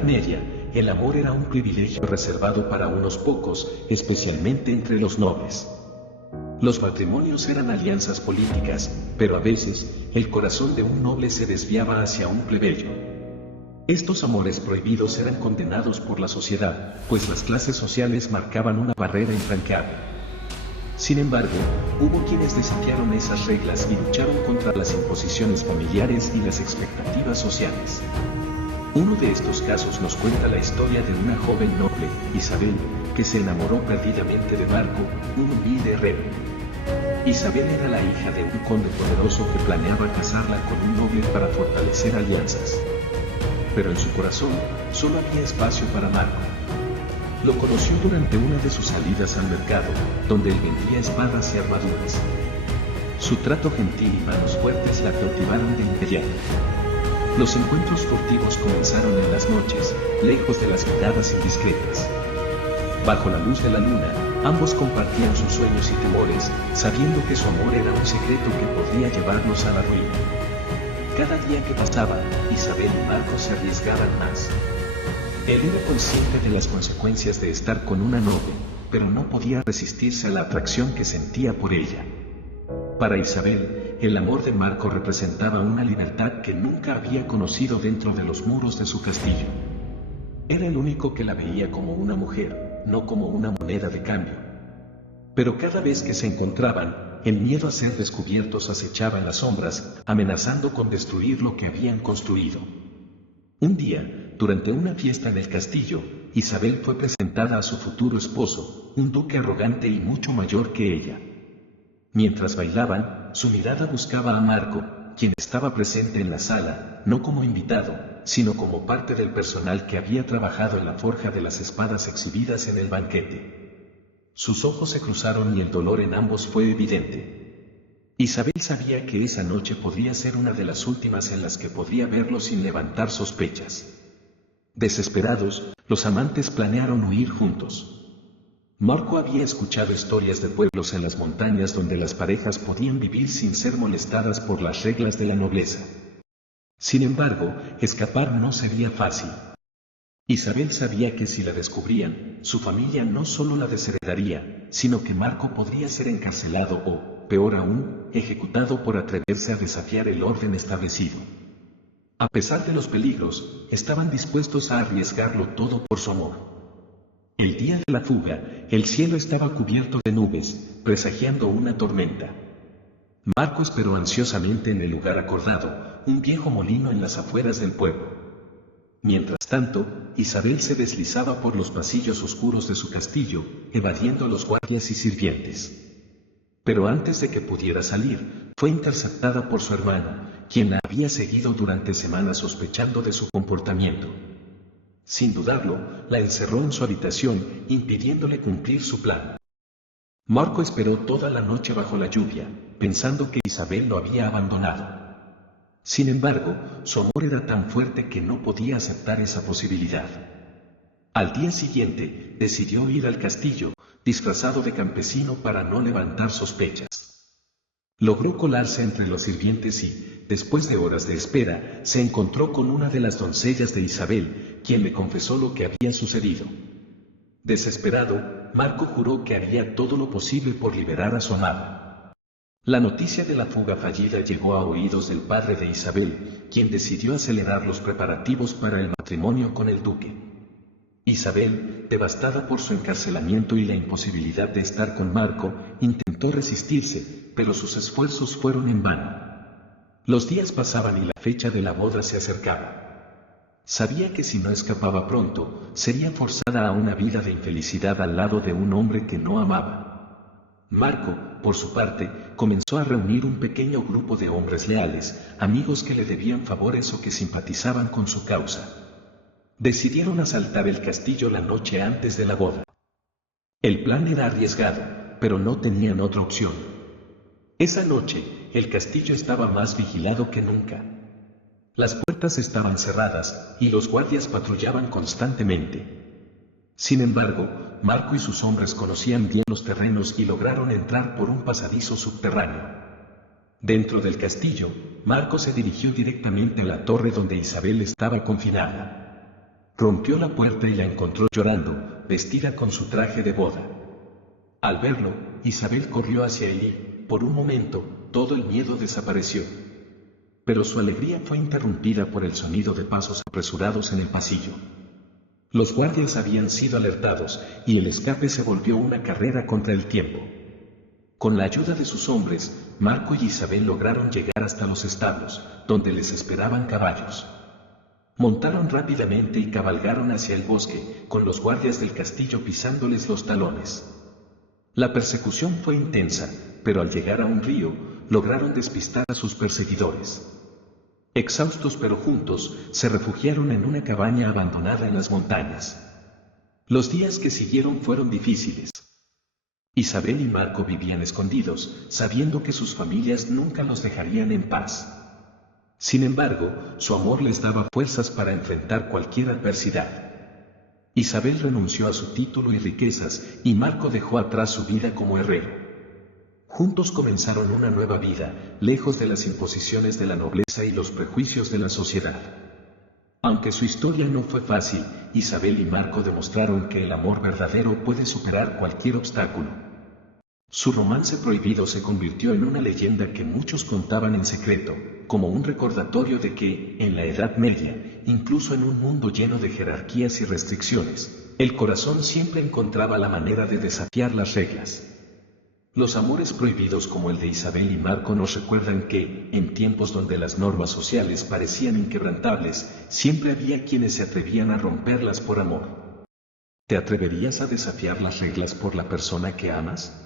Edad Media, el amor era un privilegio reservado para unos pocos, especialmente entre los nobles. Los matrimonios eran alianzas políticas, pero a veces, el corazón de un noble se desviaba hacia un plebeyo. Estos amores prohibidos eran condenados por la sociedad, pues las clases sociales marcaban una barrera infranqueable. Sin embargo, hubo quienes desafiaron esas reglas y lucharon contra las imposiciones familiares y las expectativas sociales. Uno de estos casos nos cuenta la historia de una joven noble, Isabel, que se enamoró perdidamente de Marco, un humilde herrero. Isabel era la hija de un conde poderoso que planeaba casarla con un noble para fortalecer alianzas. Pero en su corazón, solo había espacio para Marco. Lo conoció durante una de sus salidas al mercado, donde él vendía espadas y armaduras. Su trato gentil y manos fuertes la cautivaron de inmediato. Los encuentros furtivos comenzaron en las noches, lejos de las miradas indiscretas. Bajo la luz de la luna, ambos compartían sus sueños y temores, sabiendo que su amor era un secreto que podría llevarlos a la ruina. Cada día que pasaba, Isabel y Marco se arriesgaban más. Él era consciente de las consecuencias de estar con una noble, pero no podía resistirse a la atracción que sentía por ella. Para Isabel, el amor de Marco representaba una libertad que nunca había conocido dentro de los muros de su castillo. Era el único que la veía como una mujer, no como una moneda de cambio. Pero cada vez que se encontraban, el miedo a ser descubiertos acechaba en las sombras, amenazando con destruir lo que habían construido. Un día, durante una fiesta en el castillo, Isabel fue presentada a su futuro esposo, un duque arrogante y mucho mayor que ella. Mientras bailaban, su mirada buscaba a Marco, quien estaba presente en la sala, no como invitado, sino como parte del personal que había trabajado en la forja de las espadas exhibidas en el banquete. Sus ojos se cruzaron y el dolor en ambos fue evidente. Isabel sabía que esa noche podría ser una de las últimas en las que podría verlo sin levantar sospechas. Desesperados, los amantes planearon huir juntos. Marco había escuchado historias de pueblos en las montañas donde las parejas podían vivir sin ser molestadas por las reglas de la nobleza. Sin embargo, escapar no sería fácil. Isabel sabía que si la descubrían, su familia no solo la desheredaría, sino que Marco podría ser encarcelado o, peor aún, ejecutado por atreverse a desafiar el orden establecido. A pesar de los peligros, estaban dispuestos a arriesgarlo todo por su amor. El día de la fuga, el cielo estaba cubierto de nubes, presagiando una tormenta. Marco esperó ansiosamente en el lugar acordado, un viejo molino en las afueras del pueblo. Mientras tanto, Isabel se deslizaba por los pasillos oscuros de su castillo, evadiendo a los guardias y sirvientes. Pero antes de que pudiera salir, fue interceptada por su hermano, quien la había seguido durante semanas sospechando de su comportamiento. Sin dudarlo, la encerró en su habitación, impidiéndole cumplir su plan. Marco esperó toda la noche bajo la lluvia, pensando que Isabel lo había abandonado. Sin embargo, su amor era tan fuerte que no podía aceptar esa posibilidad. Al día siguiente, decidió ir al castillo, disfrazado de campesino para no levantar sospechas. Logró colarse entre los sirvientes y, después de horas de espera, se encontró con una de las doncellas de Isabel, quien le confesó lo que había sucedido. Desesperado, Marco juró que haría todo lo posible por liberar a su amada. La noticia de la fuga fallida llegó a oídos del padre de Isabel, quien decidió acelerar los preparativos para el matrimonio con el duque. Isabel, devastada por su encarcelamiento y la imposibilidad de estar con Marco, intentó resistirse, pero sus esfuerzos fueron en vano. Los días pasaban y la fecha de la boda se acercaba. Sabía que si no escapaba pronto, sería forzada a una vida de infelicidad al lado de un hombre que no amaba. Marco, por su parte, comenzó a reunir un pequeño grupo de hombres leales, amigos que le debían favores o que simpatizaban con su causa. Decidieron asaltar el castillo la noche antes de la boda. El plan era arriesgado, pero no tenían otra opción. Esa noche, el castillo estaba más vigilado que nunca. Las puertas estaban cerradas, y los guardias patrullaban constantemente. Sin embargo, Marco y sus hombres conocían bien los terrenos y lograron entrar por un pasadizo subterráneo. Dentro del castillo, Marco se dirigió directamente a la torre donde Isabel estaba confinada. Rompió la puerta y la encontró llorando, vestida con su traje de boda. Al verlo, Isabel corrió hacia él y, por un momento, todo el miedo desapareció. Pero su alegría fue interrumpida por el sonido de pasos apresurados en el pasillo. Los guardias habían sido alertados, y el escape se volvió una carrera contra el tiempo. Con la ayuda de sus hombres, Marco y Isabel lograron llegar hasta los establos, donde les esperaban caballos. Montaron rápidamente y cabalgaron hacia el bosque, con los guardias del castillo pisándoles los talones. La persecución fue intensa, pero al llegar a un río, lograron despistar a sus perseguidores. Exhaustos pero juntos, se refugiaron en una cabaña abandonada en las montañas. Los días que siguieron fueron difíciles. Isabel y Marco vivían escondidos, sabiendo que sus familias nunca los dejarían en paz. Sin embargo, su amor les daba fuerzas para enfrentar cualquier adversidad. Isabel renunció a su título y riquezas, y Marco dejó atrás su vida como herrero. Juntos comenzaron una nueva vida, lejos de las imposiciones de la nobleza y los prejuicios de la sociedad. Aunque su historia no fue fácil, Isabel y Marco demostraron que el amor verdadero puede superar cualquier obstáculo. Su romance prohibido se convirtió en una leyenda que muchos contaban en secreto, como un recordatorio de que, en la Edad Media, incluso en un mundo lleno de jerarquías y restricciones, el corazón siempre encontraba la manera de desafiar las reglas. Los amores prohibidos como el de Isabel y Marco nos recuerdan que, en tiempos donde las normas sociales parecían inquebrantables, siempre había quienes se atrevían a romperlas por amor. ¿Te atreverías a desafiar las reglas por la persona que amas?